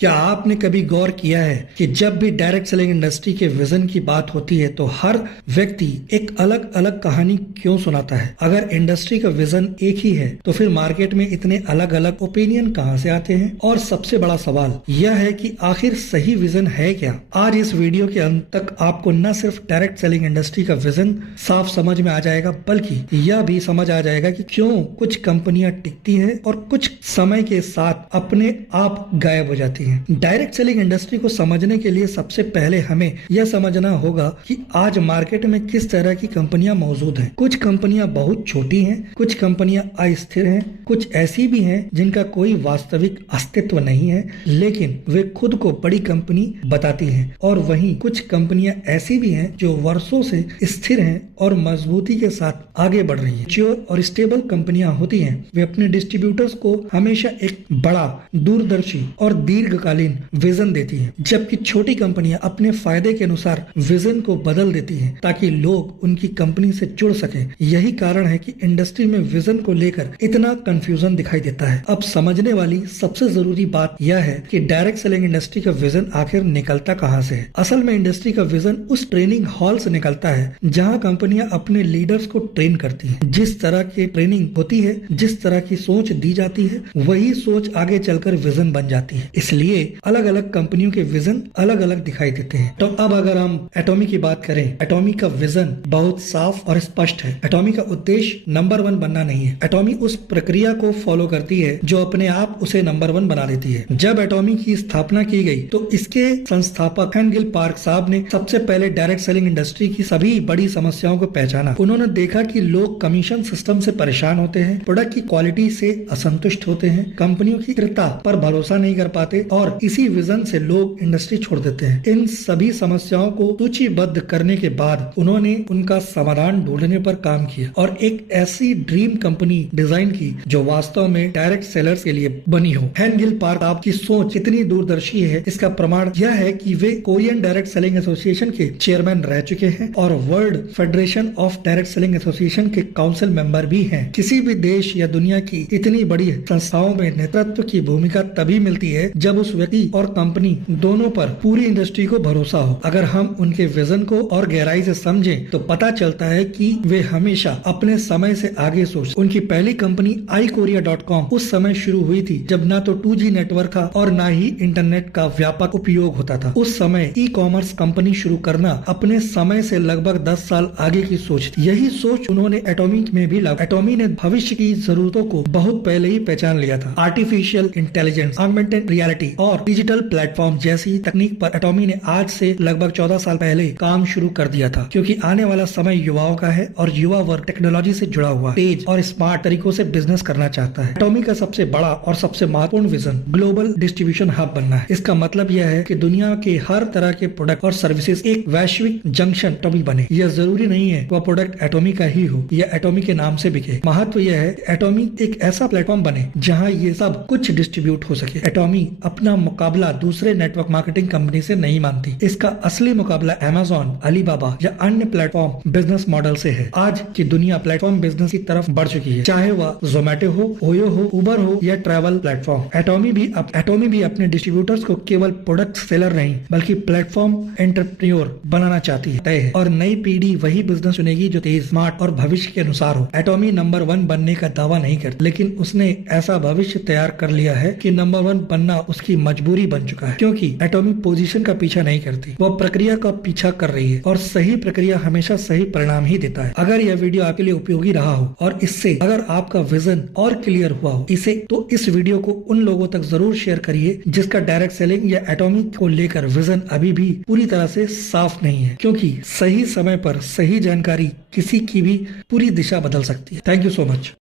क्या आपने कभी गौर किया है कि जब भी डायरेक्ट सेलिंग इंडस्ट्री के विजन की बात होती है तो हर व्यक्ति एक अलग अलग कहानी क्यों सुनाता है? अगर इंडस्ट्री का विजन एक ही है तो फिर मार्केट में इतने अलग अलग ओपिनियन कहां से आते हैं? और सबसे बड़ा सवाल यह है कि आखिर सही विजन है क्या? आज इस वीडियो के अंत तक आपको न सिर्फ डायरेक्ट सेलिंग इंडस्ट्री का विजन साफ समझ में आ जाएगा, बल्कि यह भी समझ आ जाएगा कि क्यों कुछ कंपनियां टिकती है और कुछ समय के साथ अपने आप गायब हो जाती है। डायरेक्ट सेलिंग इंडस्ट्री को समझने के लिए सबसे पहले हमें यह समझना होगा कि आज मार्केट में किस तरह की कंपनियां मौजूद हैं। कुछ कंपनियां बहुत छोटी हैं, कुछ कंपनियां अस्थिर हैं, कुछ ऐसी भी हैं जिनका कोई वास्तविक अस्तित्व नहीं है लेकिन वे खुद को बड़ी कंपनी बताती हैं, और वहीं कुछ कंपनियां ऐसी भी हैं जो वर्षों से स्थिर हैं और मजबूती के साथ आगे बढ़ रही हैं। मैच्योर और स्टेबल कंपनियां होती हैं, वे अपने डिस्ट्रीब्यूटर्स को हमेशा एक बड़ा, दूरदर्शी और दीर्घकालीन विजन देती हैं, जबकि छोटी कंपनियां अपने फायदे के अनुसार विजन को बदल देती हैं ताकि लोग उनकी कंपनी से जुड़ सकें। यही कारण है कि इंडस्ट्री में विजन को लेकर इतना कंफ्यूजन दिखाई देता है। अब समझने वाली सबसे जरूरी बात यह है कि डायरेक्ट सेलिंग इंडस्ट्री का विजन आखिर निकलता कहां से है। असल में इंडस्ट्री का विजन उस ट्रेनिंग हॉल से निकलता है जहां कंपनियां अपने लीडर्स को ट्रेन करती हैं। जिस तरह की ट्रेनिंग होती है, जिस तरह की सोच दी जाती है, वही सोच आगे चलकर विजन बन जाती है। इसलिए अलग अलग कंपनियों के विजन अलग अलग दिखाई देते हैं। तो अब अगर हम एटॉमी की बात करें, एटॉमी का विजन बहुत साफ और स्पष्ट है। एटॉमी का उद्देश्य नंबर 1 बनना नहीं है। एटॉमी उस प्रक्रिया को फॉलो करती है जो अपने आप उसे नंबर 1 बना देती है। जब एटॉमी की स्थापना की गई तो इसके संस्थापक हेनगिल पार्क साहब ने सबसे पहले डायरेक्ट सेलिंग इंडस्ट्री की सभी बड़ी समस्याओं को पहचाना। उन्होंने देखा कि लोग कमीशन सिस्टम से परेशान होते हैं, प्रोडक्ट की क्वालिटी से असंतुष्ट होते हैं, कंपनियों की स्थिरता पर भरोसा नहीं कर पाते और इसी विजन से लोग इंडस्ट्री छोड़ देते हैं। इन सभी समस्याओं को सूचीबद्ध करने के बाद उन्होंने उनका समाधान ढूंढने पर काम किया और एक ऐसी ड्रीम कंपनी डिजाइन की जो वास्तव में डायरेक्ट सेलर्स के लिए बनी हो। हेनगिल पार्क साहब की सोच कितनी दूरदर्शी है, इसका प्रमाण यह है कि वे कोरियन डायरेक्ट सेलिंग एसोसिएशन के चेयरमैन रह चुके हैं और world federation of direct selling association के काउंसिल मेंबर भी हैं। किसी भी देश या दुनिया की इतनी बड़ी संस्थाओं में नेतृत्व की भूमिका तभी मिलती है जब उस व्यक्ति और कंपनी दोनों पर पूरी इंडस्ट्री को भरोसा हो। अगर हम उनके विजन को और गहराई से समझें तो पता चलता है कि वे हमेशा अपने समय से आगे सोच। उनकी पहली कंपनी iKorea.com उस समय शुरू हुई थी जब ना तो 2G नेटवर्क था और ना ही इंटरनेट का व्यापक उपयोग होता था। उस समय ई कॉमर्स कंपनी शुरू करना अपने समय से लगभग 10 साल आगे की सोच थी। यही सोच उन्होंने एटॉमी में भी लागू। एटॉमी ने भविष्य की जरूरतों को बहुत पहले ही पहचान लिया था। आर्टिफिशियल इंटेलिजेंस, ऑगमेंटेड रियलिटी और डिजिटल प्लेटफॉर्म जैसी तकनीक पर एटॉमी ने आज से लगभग 14 साल पहले काम शुरू कर दिया था, क्योंकि आने वाला समय युवाओं का है और युवा वर्ग टेक्नोलॉजी से जुड़ा हुआ, तेज और स्मार्ट तरीकों से बिजनेस करना चाहता है। एटॉमी का सबसे बड़ा और सबसे महत्वपूर्ण विजन ग्लोबल डिस्ट्रीब्यूशन हब बनना है। इसका मतलब यह है कि दुनिया के हर तरह के प्रोडक्ट और सर्विसेज एक वैश्विक जंक्शन एटॉमी बने। यह जरूरी नहीं है वह प्रोडक्ट एटॉमी का ही हो या एटॉमी के नाम से बिके। महत्व यह है एटॉमी एक ऐसा प्लेटफॉर्म बने जहाँ ये सब कुछ डिस्ट्रीब्यूट हो सके। एटॉमी अपना मुकाबला दूसरे नेटवर्क मार्केटिंग कंपनी से नहीं मानती। इसका असली मुकाबला अमेज़न, अलीबाबा या अन्य प्लेटफॉर्म बिजनेस मॉडल से है। आज की दुनिया प्लेटफॉर्म बिजनेस की तरफ बढ़ चुकी है, चाहे वह जोमेटो हो, ओयो हो, उबर हो या ट्रैवल प्लेटफॉर्म। एटॉमी भी अपने डिस्ट्रीब्यूटर्स को केवल प्रोडक्ट सेलर नहीं बल्कि प्लेटफॉर्म एंटरप्रेन्योर बनाना चाहती है और नई पीढ़ी वही बिजनेस चुनेगी जो तेज, स्मार्ट और भविष्य के अनुसार हो। एटॉमी नंबर 1 बनने का दावा नहीं करती, लेकिन उसने ऐसा भविष्य तैयार कर लिया है कि नंबर 1 बनना उसकी मजबूरी बन चुका है, क्योंकि एटॉमी पोजीशन का पीछा नहीं करती, वह प्रक्रिया का पीछा कर रही है और सही प्रक्रिया हमेशा सही परिणाम ही देता है। अगर यह वीडियो आपके लिए उपयोगी रहा हो और इससे अगर आपका विजन और क्लियर हुआ हो तो इस वीडियो को उन लोगों तक जरूर शेयर करिए जिसका डायरेक्ट सेलिंग या एटॉमी को लेकर विजन अभी भी पूरी तरह से साफ नहीं है, क्योंकि सही समय पर सही जानकारी किसी की भी पूरी दिशा बदल सकती है। Thank you so much.